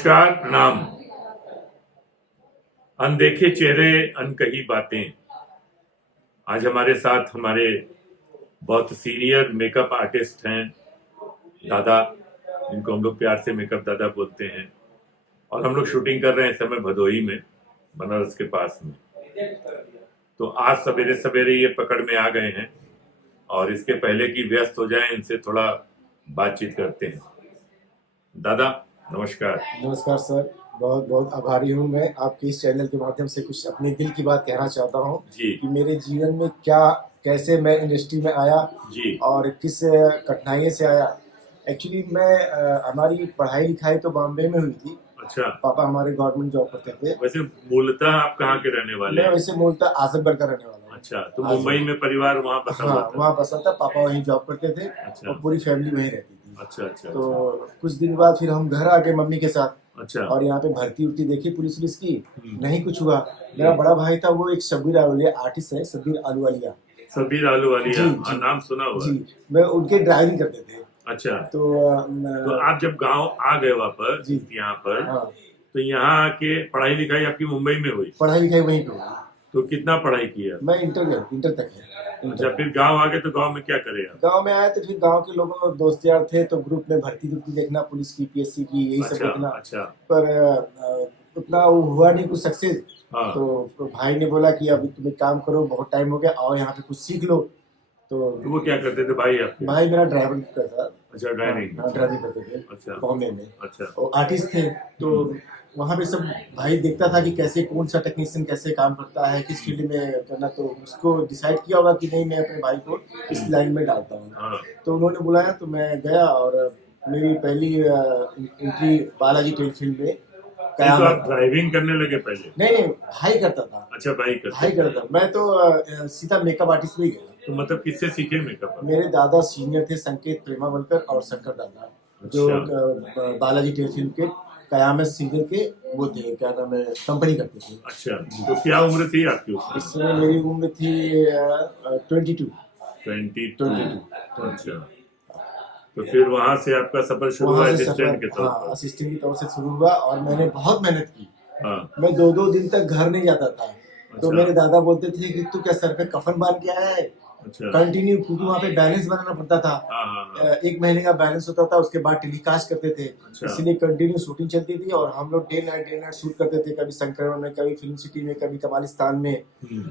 नमस्कार, प्रणाम। अनदेखे चेहरे, अनकही बातें। आज हमारे साथ हमारे बहुत सीनियर मेकअप आर्टिस्ट हैं दादा, जिनको हम लोग प्यार से मेकअप दादा बोलते हैं। और हम लोग शूटिंग कर रहे हैं इस समय भदोही में, बनारस के पास में। तो आज सवेरे सवेरे ये पकड़ में आ गए हैं और इसके पहले कि व्यस्त हो जाएं, इनसे थोड़ा बातचीत करते हैं। दादा नमस्कार। नमस्कार सर, बहुत बहुत आभारी हूँ मैं आपके इस चैनल के माध्यम से कुछ अपने दिल की बात कहना चाहता हूँ जी कि मेरे जीवन में कैसे मैं इंडस्ट्री में आया जी और किस कठिनाइयों से आया। एक्चुअली मैं हमारी पढ़ाई लिखाई तो बॉम्बे में हुई थी। अच्छा, पापा हमारे गवर्नमेंट जॉब करते थे। वैसे मूलतः आप कहाँ के रहने वाले मैं हैं? वैसे मूलतः आजमगढ़ का रहने वाला हूँ। अच्छा, तो मुंबई में परिवार वहाँ बसा हुआ हाँ, था? वहाँ बसा था। पापा वहीं जॉब करते थे अच्छा और पूरी फैमिली वहीं रहती थी। अच्छा अच्छा तो कुछ दिन बाद फिर हम घर आ गए मम्मी के साथ अच्छा और यहाँ पे भर्ती उर्ती देखी पुलिस की, हम्म। नहीं कुछ हुआ। मेरा बड़ा भाई था, वो एक शब्बीर आलूवालिया आर्टिस्ट है, शब्बीर आलूवालिया। शब्बीर आलूवालिया, जी हाँ, जी नाम सुना हुआ है। जी, मैं उनके ड्राइविंग करते थे। अच्छा, तो तो आप जब गांव आ गए वापस जी यहाँ पर, हाँ, तो यहाँ आके पढ़ाई लिखाई आपकी मुंबई में हुई? पढ़ाई लिखाई वहीं पे हुई। तो कितना पढ़ाई किया? मैं इंटर तक है। अच्छा, फिर गांव आ गए तो गांव में क्या करे आप? गांव में आए तो फिर गांव के लोगों दोस्त यार थे, तो ग्रुप में भर्ती देखना, पुलिस की, पीएससी की, यही सब अच्छा देखना। अच्छा, पर उतना वो हुआ नहीं कुछ सक्सेस। हाँ तो भाई ने बोला कि अभी तुम एक काम करो, बहुत टाइम हो गया, आओ यहाँ पे कुछ सीख लो। तो तो वो क्या करते थे भाई आपके? भाई मेरा ड्राइवर करता। अच्छा, ड्राइविंग। हाँ, ड्राइविंग करते थे अच्छा बॉम्बे में। अच्छा वो आर्टिस्ट थे, तो वहाँ पे सब भाई देखता था कि कैसे कौन सा टेक्नीशियन कैसे काम करता है, किस फील्ड में करना। तो उसको डिसाइड किया होगा कि नहीं, मैं अपने भाई को इस लाइन में डालता हूँ। हाँ तो उन्होंने बुलाया तो मैं गया और मेरी पहली एंट्री बालाजी टेलीफिल्म में नहीं, तो आप कयामत। ड्राइविंग करने लगे पहले? नहीं, भाई करता था। अच्छा, भाई भाई करते करता, मैं तो सीधा मेकअप आर्टिस्ट में ही गया। तो मतलब किससे सीखे मेकअप? मेरे दादा सीनियर थे, संकेत प्रेमावलकर और शंकर दादा, जो अच्छा बालाजी टेलीफिल्म के कयामत सीरियल के वो थे, क्या नाम है, कंपनी करते थे। अच्छा, तो क्या उम्र थी आपकी उस इस समय मेरी उम्र थी 22। 22? अच्छा, तो फिर वहां से आपका सफर शुरू हुआ वहाँ से असिस्टेंट के सफर, तौर हाँ, पर? असिस्टेंट की तौर से शुरू हुआ और मैंने बहुत मेहनत की। हाँ मैं 2-2 दिन तक घर नहीं जाता था। तो अच्छा मेरे दादा बोलते थे कि तू क्या सर पे कफन बांध के आया है? अच्छा, कंटिन्यू, क्योंकि वहाँ पे बैलेंस बनाना पड़ता था। हाँ हाँ हाँ, 1 महीने का बैलेंस होता था, उसके बाद टेलीकास्ट करते थे। अच्छा इसलिए कंटिन्यू शूटिंग चलती थी और हम लोग डे नाइट शूट करते थे, कभी संक्रमण में, कभी फिल्म सिटी में, कभी कमालिस्तान में।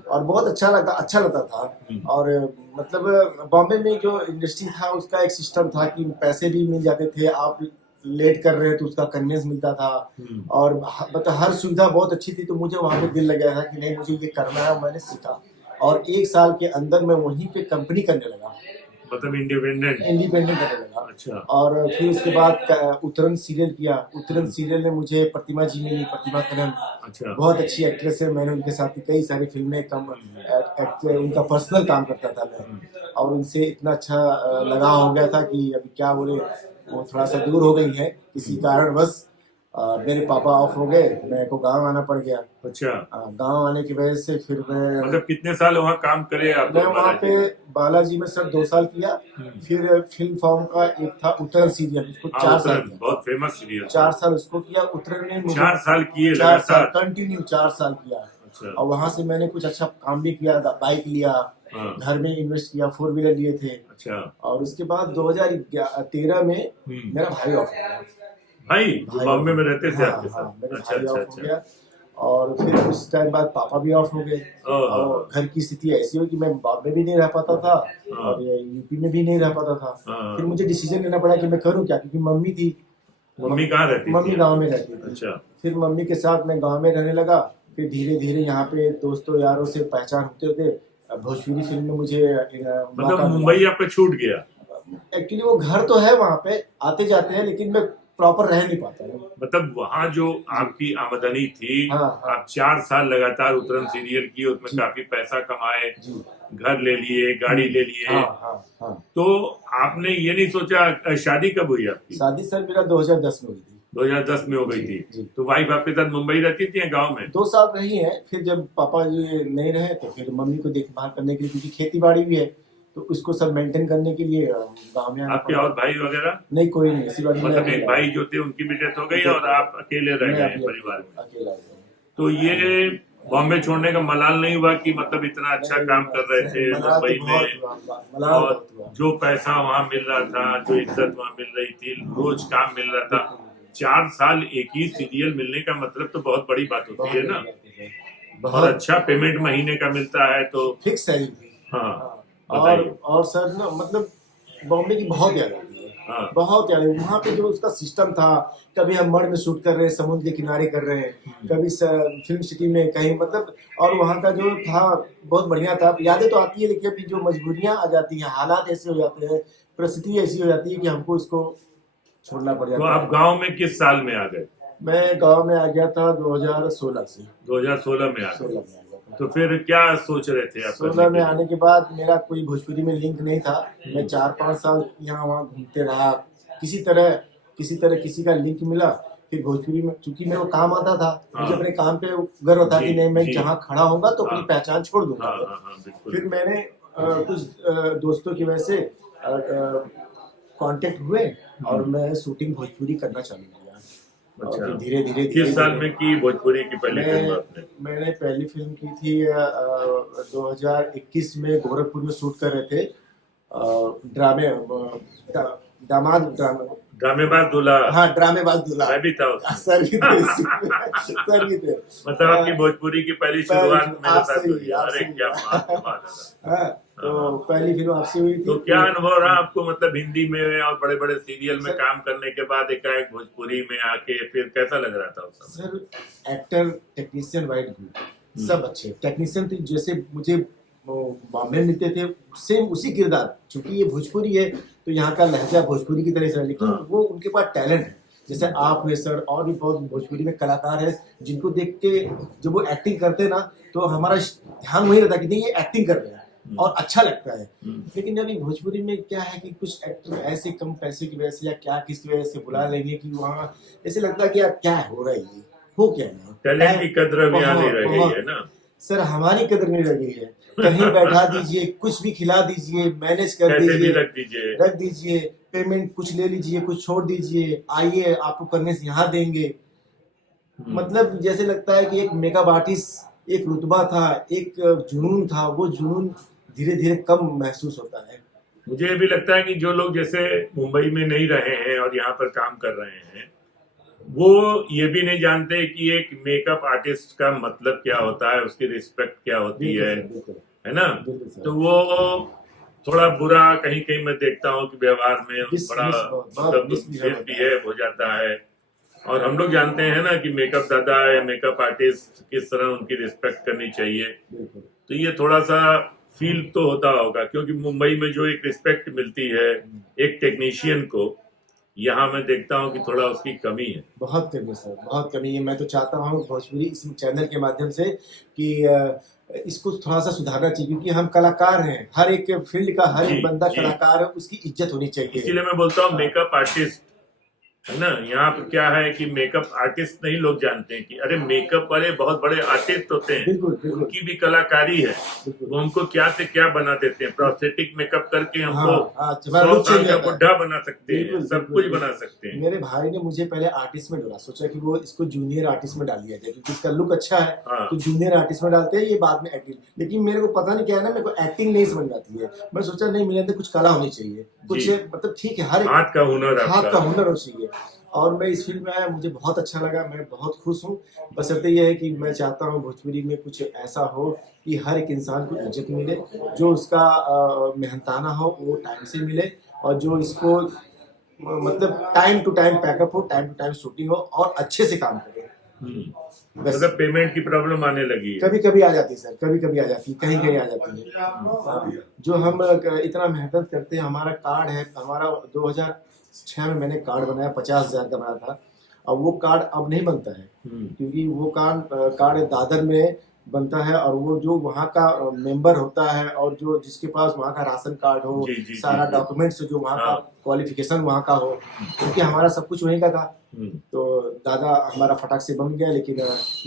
और बहुत अच्छा लगता था। और मतलब बॉम्बे में जो इंडस्ट्री था उसका एक सिस्टम था कि पैसे भी मिल जाते थे, आप लेट कर रहे हैं तो उसका कन्वेंस मिलता था। और मतलब हर सुविधा बहुत अच्छी थी। तो मुझे वहाँ पे दिल लग गया था कि नहीं, मुझे ये करना है, और मैंने सीखा। और 1 साल के अंदर मैं वहीं पे कंपनी करने लगा, मतलब इंडिपेंडेंट? इंडिपेंडेंट करने लगा। अच्छा और फिर उसके बाद उतरन सीरियल किया। उतरन सीरियल में मुझे प्रतिमा जी मिली, प्रतिमा कनन, अच्छा बहुत अच्छी एक्ट्रेस है। मैंने उनके साथ कई सारी फिल्में उनका पर्सनल काम करता था मैं, और उनसे इतना अच्छा लगाव हो गया था कि अभी क्या बोले, वो थोड़ा सा दूर हो गई है किसी कारणवश। मेरे पापा ऑफ हो गए, मेरे को गांव आना पड़ गया। अच्छा, गांव आने की वजह से फिर मैं मतलब कितने साल वहाँ काम करे आप? मैं वहाँ पे बालाजी में सर 2 साल किया। फिर फिल्म फॉर्म का एक था उतरन सीरियल, उसको 4 साल किया। बहुत फेमस सीरियल। 4 साल उसको किया। उतरन में मुझे 4 साल किए 4 साल लगातार? कंटिन्यू 4 साल किया। अच्छा और वहाँ से मैंने कुछ अच्छा काम भी किया, बाइक लिया, हाँ घर में इन्वेस्ट किया, 4 व्हीलर लिए थे। अच्छा, और उसके बाद 2013 में मेरा भाई ऑफ हो गया। भाई जो बॉम्बे में रहते थे हाँ, आपके हाँ, साथ? मेरे अच्छा भाई अच्छा ऑफ हो अच्छा, गया। और फिर कुछ टाइम बाद पापा भी ऑफ हो गए। और घर की स्थिति ऐसी हुई कि मैं बॉम्बे भी नहीं रह पाता था और यूपी में भी नहीं रह पाता था। फिर मुझे डिसीजन लेना पड़ा कि मैं करूँ क्या, क्योंकि मम्मी थी। मम्मी कहाँ रहती थी? मम्मी गांव में रहती थी। अच्छा, फिर मम्मी के साथ मैं गांव में रहने लगा। फिर धीरे धीरे यहाँ पे दोस्तों यारों से पहचान होते होते भोजपुरी फिल्म में मुझे मतलब मुंबई आपका छूट गया? एक्चुअली वो घर तो है, वहाँ पे आते जाते हैं, लेकिन मैं प्रॉपर रह नहीं पाता हूँ। मतलब वहाँ जो आपकी आमदनी थी, हाँ, हाँ, आप 4 साल लगातार उतरन सीरियल की, उसमें काफी पैसा कमाए, जी, घर ले लिए, गाड़ी ले लिए, हाँ, हाँ, हाँ। तो आपने ये नहीं सोचा? शादी कब हुई आपकी? शादी सर मेरा 2010 में हुई थी। 2010 में हो गई थी? जी। तो वाइफ आपके साथ मुंबई रहती थी या गाँव में? 2 साल रही है। फिर जब पापा जी नहीं रहे तो फिर मम्मी को देखभाल करने के लिए, क्योंकि खेती बाड़ी भी है, तो उसको सब मेंटेन करने के लिए गाँव में आना आपके पड़ा। और भाई वगैरह? नहीं, कोई नहीं, सिर्फ अभी मैं मतलब एक अकेला भाई जो थे उनकी भी डेथ हो गई और आप अकेले रह मैं गए अभी परिवार में। अकेला हूँ। तो ये बॉम्बे छोड़ने का मलाल नहीं हुआ कि मतलब इतना अच्छा नहीं, काम कर रहे थे मलाल तो मुंबई बहुत में, हुआ, मलाल और बहुत हुआ। जो पैसा वहाँ मिल रहा था, जो इज्जत वहाँ मिल रही थी, रोज काम मिल रहा था, 4 साल एक ही सीरियल मिलने का मतलब तो बहुत बड़ी बात होती है ना। और बहुत अच्छा पेमेंट महीने का मिलता है तो फिक्स सैलरी थी। हाँ और बताइए। सर ना, मतलब बॉम्बे की बहुत याद आती है, हाँ बहुत याद है। वहाँ पे जो उसका सिस्टम था, कभी हम मड़ में शूट कर रहे हैं, समुद्र के किनारे कर रहे हैं, कभी फिल्म सिटी में कहीं, मतलब। और वहाँ का जो था बहुत बढ़िया था। यादें तो आती है, लेकिन अभी जो मजबूरियाँ आ जाती हैं, हालात ऐसे हो जाते हैं, परिस्थिति ऐसी हो जाती है कि हमको इसको छोड़ना पड़ तो जाता आप है। गांव में किस साल में आ गए? मैं गांव में आ गया था 2016 से। 2016 में आ 16 गए। में आ गया था। तो फिर क्या सोच रहे थे आप करने 16 के में लिए? आने के बाद मेरा कोई भोजपुरी में लिंक नहीं था। मैं 4-5 साल यहाँ वहाँ घूमते रहा, किसी तरह किसी का लिंक मिला। फिर भोजपुरी में चूंकि मेरे को काम आता था, मुझे हाँ। अपने काम पे गर्व था जी, कि नहीं, मैं जी। जहाँ खड़ा होऊंगा तो अपनी हाँ। पहचान छोड़ दूंगा हाँ मैं। हाँ हाँ बिल्कुल। फिर मैंने कुछ दोस्तों की वजह से कांटेक्ट हुए और मैं शूटिंग भोजपुरी करना चालू किया। और अच्छा, फिर धीरे धीरे किस साल में की भोजपुरी की पहली फिल्म आपने? मैंने पहली फिल्म की थी 2021 में, गोरखपुर में शूट कर रहे थे। ड्रामे दामाद ड्रामे, ड्रामेबाज दूल्हा। हाँ, ड्रामेबाज दूल्हा। मैं भी था उसमें। सर भी थे इसमें, सर भी थे। मतलब आपकी भोजपुरी की पहली शुरुआत मेरे साथ आपसे हुई ही, है। आपसे अरे ही। क्या बात है, बात है। हाँ, तो पहली फिल्म आपसे हुई थी। तो क्या अनुभव रहा आपको, मतलब हिंदी में और बड़े बड़े सीरियल में सर- काम करने के बाद एकाएक भोजपुरी में आके फिर कैसा लग रहा था उस समय? Sir, actor, technician white good, सब अच्छे टेक्नीशियन थे। जैसे मुझे बॉम्बे में मिलते थे, सेम उसी किरदार। क्योंकि ये भोजपुरी है तो यहाँ का लहजा भोजपुरी की तरह से है, लेकिन हाँ। वो उनके पास टैलेंट है। जैसे आप हुए सर, और भी बहुत भोजपुरी में कलाकार है, जिनको देख के जब वो एक्टिंग करते हैं ना, तो हमारा ध्यान वही रहता है कि नहीं, ये एक्टिंग कर रहे हैं और अच्छा लगता है। लेकिन अभी भोजपुरी में क्या है कि कुछ एक्टर ऐसे कम पैसे की वजह से या क्या किसकी वजह से बुला लेंगे कि वहाँ ऐसे लगता है कि यार क्या हो रहा है, ये हो क्या है। टैलेंट की कद्र भी यहाँ नहीं रह गई बहुत- है ना। सर, हमारी कदर नहीं लगी है। कहीं बैठा दीजिए, कुछ भी खिला दीजिए, मैनेज कर कैसे भी दीजिए, रख दीजिए। दीजिए, पेमेंट कुछ ले लीजिए, कुछ छोड़ दीजिए, आइए आपको करने से यहाँ देंगे। मतलब जैसे लगता है कि एक मेकअप आर्टिस्ट एक रुतबा था, एक जुनून था, वो जुनून धीरे धीरे कम महसूस होता है। मुझे ये भी लगता है कि जो लोग जैसे मुंबई में नहीं रहे हैं और यहाँ पर काम कर रहे हैं, वो ये भी नहीं जानते कि एक मेकअप आर्टिस्ट का मतलब क्या होता है, उसकी रिस्पेक्ट क्या होती है ना। तो वो थोड़ा बुरा कहीं कहीं मैं देखता हूँ कि व्यवहार में बड़ा मतलब मिसबिहेव हो जाता है। और हम लोग जानते हैं ना कि मेकअप दादा या मेकअप आर्टिस्ट किस तरह उनकी रिस्पेक्ट करनी चाहिए। तो ये थोड़ा सा फील तो होता होगा, क्योंकि मुंबई में जो एक रिस्पेक्ट मिलती है एक टेक्नीशियन को, यहाँ मैं देखता हूँ कि थोड़ा उसकी कमी है। बहुत कमी सर, बहुत कमी है। मैं तो चाहता हूँ भोजपुरी इस चैनल के माध्यम से कि इसको थोड़ा सा सुधारना चाहिए, क्योंकि हम कलाकार हैं। हर एक फील्ड का हर एक बंदा कलाकार है, उसकी इज्जत होनी चाहिए। इसीलिए मैं बोलता हूँ मेकअप आर्टिस्ट है ना। यहाँ पर क्या है कि मेकअप आर्टिस्ट नहीं लोग जानते हैं कि अरे मेकअप वाले बहुत बड़े आर्टिस्ट होते हैं। बिल्कुल, बिल्कुल। उनकी भी कलाकारी है। वो हमको क्या से क्या बना देते हैं, प्रोस्थेटिक मेकअप करके हमको 100 साल का बुढ़ा बना सकते हैं, सब कुछ बना सकते हैं। मेरे भाई ने मुझे पहले आर्टिस्ट में डाला, सोचा कि वो इसको जूनियर आर्टिस्ट में डाल दिया जाए, क्योंकि इसका लुक अच्छा है। तो जूनियर आर्टिस्ट में डालते हैं, ये बाद में एक्टिंग। लेकिन मेरे को पता नहीं क्या है ना, मेरे को एक्टिंग नहीं समझ आती है। मैं सोचा नहीं, मेरे अंदर कुछ कला होनी चाहिए, कुछ मतलब ठीक है, हर एक हाथ का हुनर हो चाहिए। और मैं इस फील्ड में आया, मुझे बहुत अच्छा लगा, मैं बहुत खुश हूँ। बशर्ते ये है कि मैं चाहता हूँ भोजपुरी में कुछ ऐसा हो कि हर एक इंसान को इज्जत मिले, जो उसका मेहनताना हो वो टाइम से मिले, और जो इसको मतलब टाइम टू टाइम पैकअप हो, टाइम टू टाइम शूटिंग हो, और अच्छे से काम करे। मतलब पेमेंट की प्रॉब्लम आने लगी है। कभी कभी आ जाती है सर, कभी कभी आ जाती है, कहीं कहीं आ जाती है। जो हम इतना मेहनत करते हैं, हमारा कार्ड है, हमारा 2006 में मैंने कार्ड बनाया, 50,000 का बना था। अब वो कार्ड अब नहीं बनता है, क्योंकि वो कार्ड दादर में बनता है, और वो जो वहाँ का मेंबर होता है और जो जिसके पास वहाँ का राशन कार्ड हो, सारा डॉक्यूमेंट्स जो वहाँ का क्वालिफिकेशन वहाँ का हो, क्योंकि हमारा सब कुछ वहीं का था। तो दादा हमारा फटाक से बन गया, लेकिन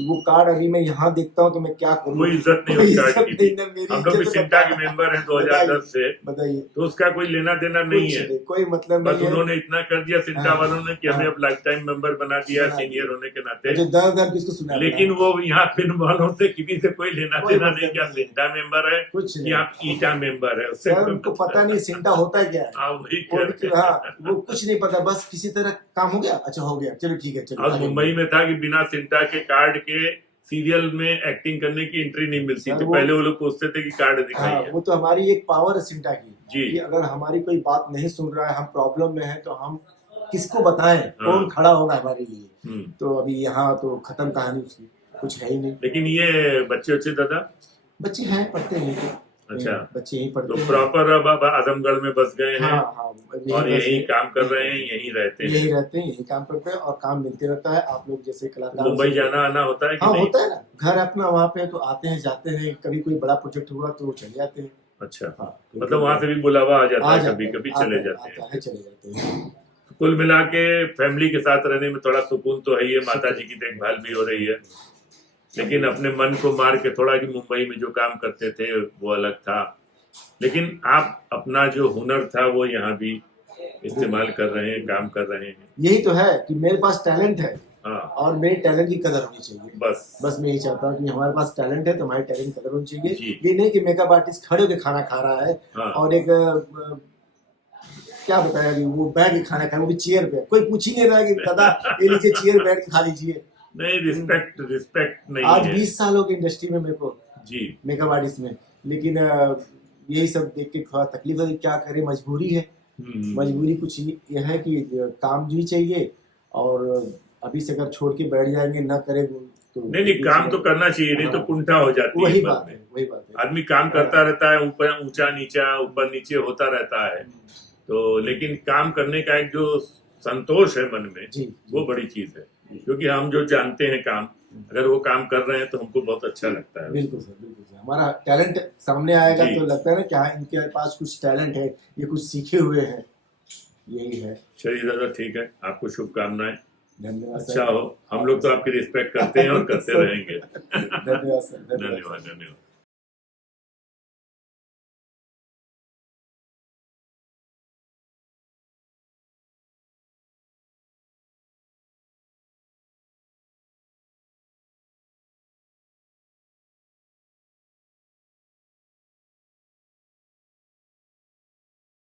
वो कार्ड अभी मैं यहाँ देखता हूँ तो मैं क्या करूँ, कोई इज्जत नहीं उस कार्ड की। ना मेरी हम लोग भी इज्जत सिंटा के मेंबर हैं 2010 से, बताइए, तो उसका कोई लेना देना नहीं कुछ है। नहीं, कोई मतलब बस नहीं है। उन्होंने इतना कर दिया सिंटा हाँ, वालों ने कि हमें हाँ। अब लाइफ टाइम मेंबर बना दिया बना सीनियर दिया। होने के नाते। जो दर दर किसको सुना लेकिन वो यहाँ फिल्म वालों से किसी से कोई लेना कोई देना मतलब नहीं कि आप नहीं है। सिंटा मेंबर है कुछ कि नहीं आप ईटा मेंबर है, उससे सर, उनको पता नहीं सिंटा होता है क्या है। हाँ वही वो कह रहे हैं। हाँ, वो कुछ नहीं पता, बस किसी तरह काम हो गया, अच्छा हो गया, चलो ठीक है, चलो और आगे मुंबई में था कि बिना सिंटा के कार्ड के सीरियल में एक्टिंग करने की एंट्री नहीं मिलती सर, थी। वो- पहले वो लोग पूछते थे कि कार्ड हाँ, दिखाइए। वो तो हमारी एक पावर है सिंटा की, जी। कि अगर हमारी कोई बात नहीं सुन रहा है, हम प्रॉब्लम में है, तो हम किसको बताएं, हाँ। कौन खड़ा होगा हमारे लिए। हम्म। तो अभी यहाँ तो खत्म कहानी उसकी, कुछ है ही नहीं। लेकिन ये बच्चे अच्छे दादा, बच्चे हैं, पढ़ते हैं तो। अच्छा। बच्चे यही तो पढ़ते हैं। प्रॉपर अब आप आजमगढ़ में बस गए हैं। हाँ हाँ, और यही काम कर रहे हैं, यही रहते हैं। यही रहते हैं, यही काम करते हैं, और काम मिलते रहता है। आप लोग जैसे कलाकार मुंबई जाना आना होता है कि हाँ नहीं? होता है ना, घर अपना वहाँ पे, तो आते हैं जाते हैं, कभी कोई बड़ा प्रोजेक्ट हुआ तो चले जाते हैं। अच्छा। हाँ, मतलब वहाँ से भी बुलावा आ जाता है, कभी कभी आता चले है, जाते आता हैं। है, चले जाते हैं। कुल मिला के फैमिली के साथ रहने में थोड़ा सुकून तो है ही है, माता जी की देखभाल भी हो रही है। लेकिन अपने मन को मार के थोड़ा कि मुंबई में जो काम करते थे वो अलग था, लेकिन आप अपना जो हुनर था वो यहाँ भी इस्तेमाल कर रहे हैं, काम कर रहे हैं। यही तो है कि मेरे पास टैलेंट है, हाँ और मेरे टैलेंट की कदर होनी चाहिए। बस मैं यही चाहता हूँ कि हमारे पास टैलेंट है तो हमारे टैलेंट की कदर होनी चाहिए। जी। ये नहीं कि मेकअप आर्टिस्ट खड़े होकर खाना खा रहा है, हाँ। और एक क्या बताया अभी, वो बैठ के खाना खाए, वो भी चेयर पे, कोई पूछ ही नहीं रहा है कि दादा ये लीजिए चेयर बैठ के खा लीजिए। नहीं, रिस्पेक्ट नहीं आज है। 20 साल हो गए इंडस्ट्री में मेरे को, जी। मेकअप आर्टिस्ट में, लेकिन यही सब देख के थोड़ा तकलीफ है, क्या करे, मजबूरी है। मजबूरी कुछ यह है कि काम भी चाहिए, और अभी से अगर छोड़ के बैठ जाएंगे, ना करे तो नहीं, काम तो करना चाहिए, नहीं तो कुंठा हो जाती है। वही बात है, वही बात है। आदमी काम करता रहता है, ऊपर ऊंचा नीचा ऊपर नीचे होता रहता है, तो लेकिन काम करने का एक जो संतोष है मन में, जी, वो बड़ी चीज है। क्योंकि हम जो जानते हैं काम, अगर वो काम कर रहे हैं तो हमको बहुत अच्छा लगता है। बिल्कुल सर, बिल्कुल सर। हमारा टैलेंट सामने आएगा जी। तो लगता है ना कि हाँ, इनके पास कुछ टैलेंट है, ये कुछ सीखे हुए हैं, यही है। चलिए दादा, ठीक है, आपको शुभकामनाएं। धन्यवाद सर। अच्छा हो, हम लोग तो आपकी रिस्पेक्ट करते हैं और करते रहेंगे। धन्यवाद सर, धन्यवाद।